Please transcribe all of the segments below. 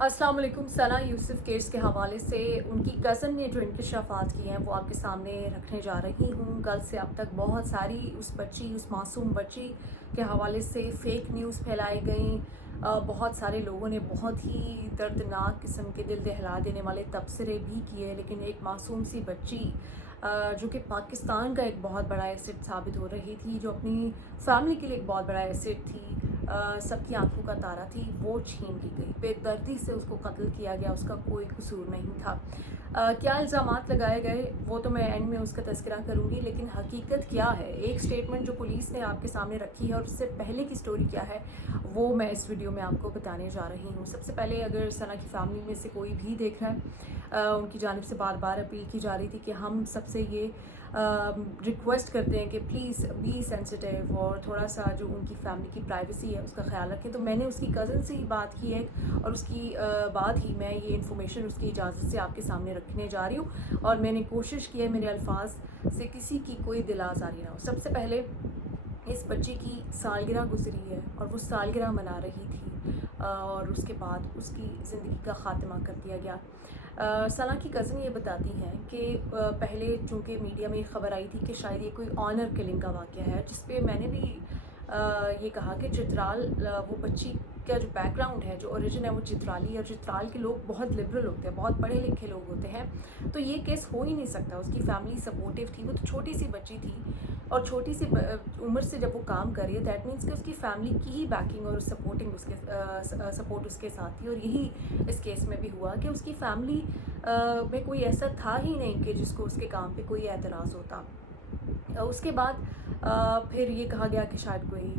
अस्सलाम वालेकुम। सना यूसुफ केस के हवाले से उनकी कज़न ने जो इंकशाफात किए हैं वो आपके सामने रखने जा रही हूँ। कल से अब तक बहुत सारी उस मासूम बच्ची के हवाले से फ़ेक न्यूज़ फैलाई गई। बहुत सारे लोगों ने बहुत ही दर्दनाक किस्म के दिल दहला देने वाले तबसरे भी किए, लेकिन एक मासूम सी बच्ची जो कि पाकिस्तान का एक बहुत बड़ा एसेट साबित हो रही थी, जो अपनी फैमिली के लिए एक बहुत बड़ा एसेट थी, सबकी आंखों का तारा थी, वो छीन ली गई। बेदर्दी से उसको कत्ल किया गया, उसका कोई कसूर नहीं था। क्या इल्ज़ामात लगाए गए वो तो मैं एंड में उसका तज़किरा करूँगी, लेकिन हकीकत क्या है, एक स्टेटमेंट जो पुलिस ने आपके सामने रखी है और उससे पहले की स्टोरी क्या है, वो मैं इस वीडियो में आपको बताने जा रही हूँ। सबसे पहले, अगर सना की फैमिली में से कोई भी देख रहा है, उनकी जानिब से बार बार अपील की जा रही थी कि हम सबसे ये रिक्वेस्ट करते हैं कि प्लीज़ बी सेंसिटिव और थोड़ा सा जो उनकी फैमिली की प्राइवेसी है उसका ख्याल रखें। तो मैंने उसकी कज़न से ही बात की है और उसकी बाद ही मैं ये इन्फॉर्मेशन उसकी इजाज़त से आपके सामने रखने जा रही हूँ, और मैंने कोशिश की है मेरे अल्फाज से किसी की कोई दिल आज़ारी ना हो। सबसे पहले, इस बच्ची की सालगिरह गुजरी है और वो सालगिरह मना रही थी, और उसके बाद उसकी ज़िंदगी का ख़ात्मा कर दिया गया। सना की कज़न ये बताती हैं कि पहले चूँकि मीडिया में ख़बर आई थी कि शायद ये कोई ऑनर किलिंग का वाक़या है, जिस पे मैंने भी ये कहा कि चित्राल, वो बच्ची का जो बैकग्राउंड है, जो ओरिजिन है, वो चित्राली, और चित्राल के लोग बहुत लिबरल होते हैं, बहुत पढ़े लिखे लोग होते हैं, तो ये केस हो ही नहीं सकता। उसकी फैमिली सपोर्टिव थी, वो तो छोटी सी बच्ची थी, और छोटी सी उम्र से जब वो काम कर रही है, दैट मीन्स कि उसकी फैमिली की ही बैकिंग और सपोर्ट उसके साथ थी। और यही इस केस में भी हुआ कि उसकी फैमिली में कोई ऐसा था ही नहीं कि जिसको उसके काम पे कोई एतराज़ होता। उसके बाद फिर ये कहा गया कि शायद कोई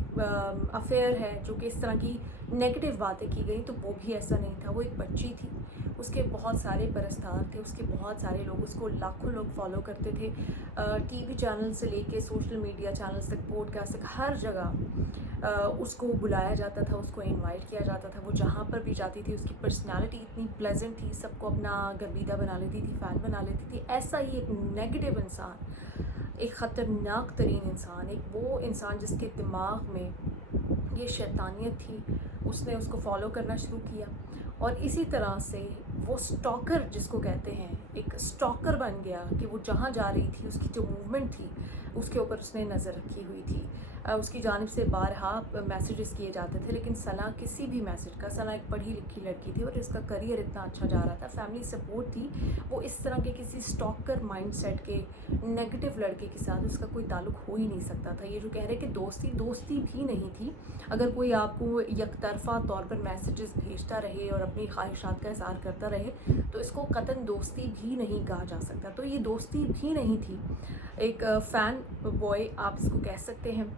अफेयर है, जो कि इस तरह की नेगेटिव बातें की गई, तो वो भी ऐसा नहीं था। वो एक बच्ची थी, उसके बहुत सारे परस्तार थे, उसके बहुत सारे लोग, उसको लाखों लोग फॉलो करते थे। टीवी चैनल से लेके सोशल मीडिया चैनल्स तक, पॉडकास्ट तक, हर जगह उसको बुलाया जाता था, उसको इनवाइट किया जाता था। वो जहाँ पर भी जाती थी, उसकी पर्सनालिटी इतनी प्लेजेंट थी, सबको अपना गर्विदा बना लेती थी, फ़ैन बना लेती थी। ऐसा ही एक नेगेटिव इंसान, एक ख़तरनाक तरीन इंसान, एक वो इंसान जिसके दिमाग में ये शैतानियत थी, उसने उसको फॉलो करना शुरू किया। और इसी तरह से वो स्टॉकर जिसको कहते हैं, एक स्टॉकर बन गया कि वो जहाँ जा रही थी, उसकी जो मूवमेंट थी उसके ऊपर उसने नज़र रखी हुई थी। उसकी जानिब से बारहा मैसेजेस किए जाते थे, लेकिन सना किसी भी मैसेज का, सना एक पढ़ी लिखी लड़की थी और इसका करियर इतना अच्छा जा रहा था, फैमिली सपोर्ट थी, वो इस तरह के किसी स्टॉकर माइंडसेट के नेगेटिव लड़के के साथ उसका कोई ताल्लुक हो ही नहीं सकता था। ये जो कह रहे कि दोस्ती भी नहीं थी। अगर कोई आपको यकतरफ़ा तौर पर मैसेजेस भेजता रहे और अपनी ख्वाहिशात का इज़हार करता रहे, तो इसको कतन दोस्ती भी नहीं कहा जा सकता। तो ये दोस्ती भी नहीं थी, एक फ़ैन बॉय आप इसको कह सकते हैं,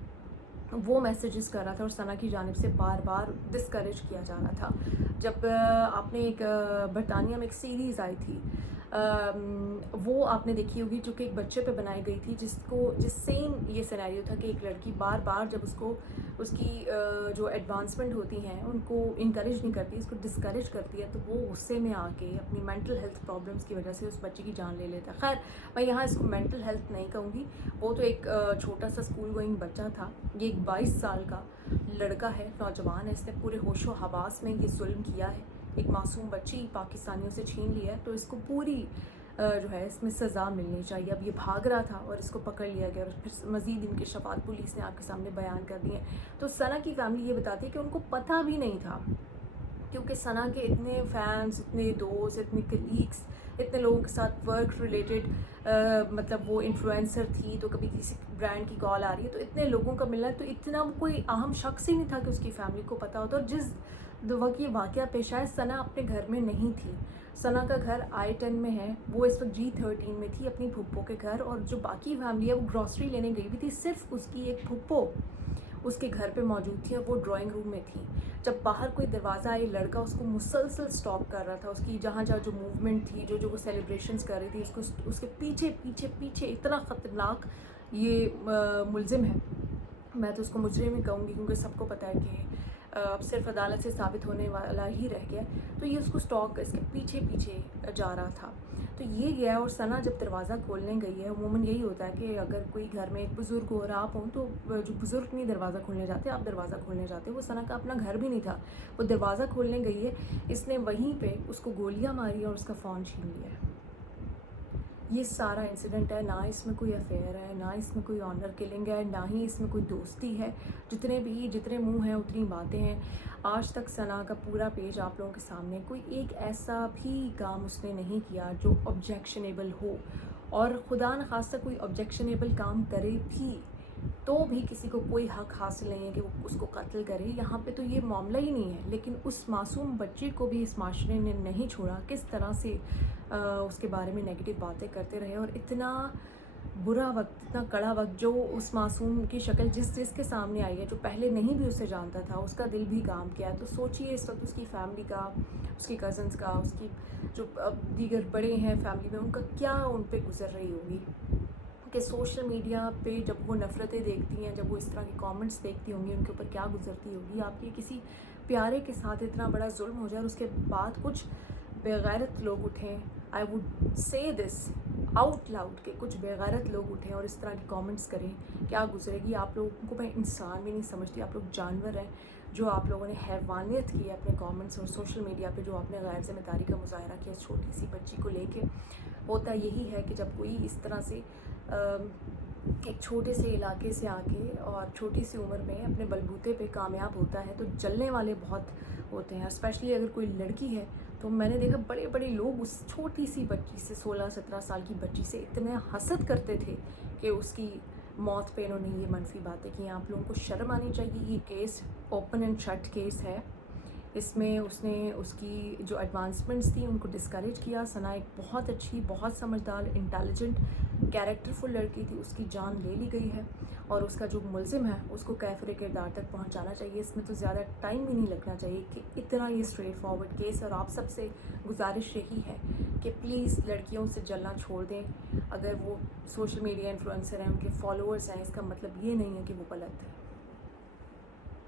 वो मैसेजेस कर रहा था और सना की जानिब से बार बार डिस्करेज किया जा रहा था। जब आपने एक बरतानिया में एक सीरीज़ आई थी, वो आपने देखी होगी, जो कि एक बच्चे पे बनाई गई थी, जिस सेम ये सिनेरियो था कि एक लड़की बार बार जब उसकी जो एडवांसमेंट होती हैं उनको इनकरेज नहीं करती, उसको डिस्करेज करती है, तो वो गुस्से में आके अपनी मेंटल हेल्थ प्रॉब्लम्स की वजह से उस बच्चे की जान ले लेता है। खैर, मैं यहाँ इसको मेंटल हेल्थ नहीं कहूँगी, वो तो एक छोटा सा स्कूल गोइंग बच्चा था। ये एक 22 साल का लड़का है, नौजवान है, इसने पूरे होशो हवास में ये जुल्म किया है, एक मासूम बच्ची पाकिस्तानियों से छीन लिया है, तो इसको पूरी जो है इसमें सज़ा मिलनी चाहिए। अब ये भाग रहा था और इसको पकड़ लिया गया, और फिर मज़ीद इनके शफात पुलिस ने आपके सामने बयान कर दिए। तो सना की फैमिली ये बताती है कि उनको पता भी नहीं था, क्योंकि सना के इतने फैंस, इतने दोस्त, इतने कलीग्स, इतने लोगों के साथ वर्क रिलेटेड, मतलब वो इन्फ्लुएंसर थी, तो कभी किसी ब्रांड की कॉल आ रही है तो इतने लोगों का मिलना, तो इतना वो कोई अहम शख्स ही नहीं था कि उसकी फैमिली को पता होता। और जिस वक्त ये वाक़या पेश आया, सना अपने घर में नहीं थी। सना का घर I-10 में है, वो इस वक्त G-13 में थी अपनी फुप्पो के घर, और जो बाकी फैमिली है वो ग्रॉसरी लेने गई हुई थी। सिर्फ उसकी एक फुप्पो उसके घर पे मौजूद थी और वो ड्राइंग रूम में थी। जब बाहर कोई दरवाज़ा आए, लड़का उसको मुसलसल स्टॉप कर रहा था, उसकी जहाँ जहाँ जो मूवमेंट थी, जो वो सेलिब्रेशंस कर रही थी, उसके पीछे पीछे पीछे। इतना ख़तरनाक ये मुलजिम है, मैं तो उसको मुजरिम ही कहूँगी, क्योंकि सबको पता है कि اب صرف عدالت سے ثابت ہونے والا ہی رہ گیا، تو یہ اس کو اسٹاک اس کے پیچھے پیچھے جا رہا تھا. تو یہ گیا اور ثنا جب دروازہ کھولنے گئی ہے، عموماً یہی ہوتا ہے کہ اگر کوئی گھر میں ایک بزرگ ہو اور آپ ہوں تو جو بزرگ نہیں دروازہ کھولنے جاتے، آپ دروازہ کھولنے جاتے. وہ ثنا کا اپنا گھر بھی نہیں تھا، وہ دروازہ کھولنے گئی ہے، اس نے وہیں پہ اس کو گولیاں ماری اور اس کا فون چھین لیا ہے. یہ سارا انسیڈنٹ ہے، نہ اس میں کوئی افیئر ہے، نہ اس میں کوئی آنر کلنگ ہے، نہ ہی اس میں کوئی دوستی ہے. جتنے منہ ہیں اتنی باتیں ہیں. آج تک ثنا کا پورا پیج آپ لوگوں کے سامنے، کوئی ایک ایسا بھی کام اس نے نہیں کیا جو آبجیکشنیبل ہو، اور خدا نخواستہ کوئی آبجیکشنیبل کام کرے بھی تو بھی کسی کو کوئی حق حاصل نہیں ہے کہ وہ اس کو قتل کرے. یہاں پہ تو یہ معاملہ ہی نہیں ہے، لیکن اس معصوم بچے کو بھی اس معاشرے نے نہیں چھوڑا. کس طرح سے اس کے بارے میں نیگیٹو باتیں کرتے رہے، اور اتنا برا وقت، اتنا کڑا وقت جو اس معصوم کی شکل جس کے سامنے آئی ہے، جو پہلے نہیں بھی اسے جانتا تھا، اس کا دل بھی کام کیا ہے. تو سوچئے اس وقت اس کی فیملی کا، اس کی کزنس کا، اس کی جو دیگر بڑے ہیں فیملی میں، ان کا کیا ان پہ گزر رہی ہوگی کہ سوشل میڈیا پہ جب وہ نفرتیں دیکھتی ہیں، جب وہ اس طرح کے کامنٹس دیکھتی ہوں گی، ان کے اوپر کیا گزرتی ہوگی. آپ کے کسی پیارے کے ساتھ اتنا بڑا ظلم ہو جائے اور اس کے بعد کچھ بےغیرت لوگ اٹھیں، I would say this out loud کہ کچھ بےغیرت لوگ اٹھیں اور اس طرح کے کامنٹس کریں، کیا گزرے گی. آپ لوگوں کو میں انسان بھی نہیں سمجھتی، آپ لوگ جانور ہیں. جو آپ لوگوں نے حیوانیت کی ہے اپنے کامنٹس اور سوشل میڈیا پہ، جو آپ نے غیر ذمہ داری کا مظاہرہ کیا اس چھوٹی سی بچی کو لے کے. ہوتا یہی ہے کہ جب کوئی اس طرح سے ایک چھوٹے سے علاقے سے آ کے اور چھوٹی سی عمر میں اپنے بلبوتے پہ کامیاب ہوتا ہے تو جلنے والے بہت ہوتے ہیں. اسپیشلی اگر کوئی لڑکی ہے تو میں نے دیکھا بڑے بڑے لوگ اس چھوٹی سی بچی سے، 16-17 سال کی بچی سے اتنے حسد کرتے تھے کہ اس کی موت پہ انہوں نے یہ منفی باتیں کی. آپ لوگوں کو شرم آنی چاہیے. یہ case open and shut case ہے. اس میں اس نے اس کی جو ایڈوانسمنٹس تھیں ان کو ڈسکریج کیا. ثنا ایک بہت اچھی، بہت سمجھدار، انٹیلیجنٹ، کیریکٹرفل لڑکی تھی. اس کی جان لے لی گئی ہے اور اس کا جو ملزم ہے اس کو کیفر کردار تک پہنچانا چاہیے. اس میں تو زیادہ ٹائم بھی نہیں لگنا چاہیے کہ اتنا یہ اسٹریٹ فارورڈ کیس ہے. اور آپ سب سے گزارش یہی ہے کہ پلیز لڑکیوں سے جلنا چھوڑ دیں. اگر وہ سوشل میڈیا انفلوئنسر ہیں، ان کے فالوورز ہیں، اس کا مطلب یہ نہیں ہے کہ وہ غلط ہے.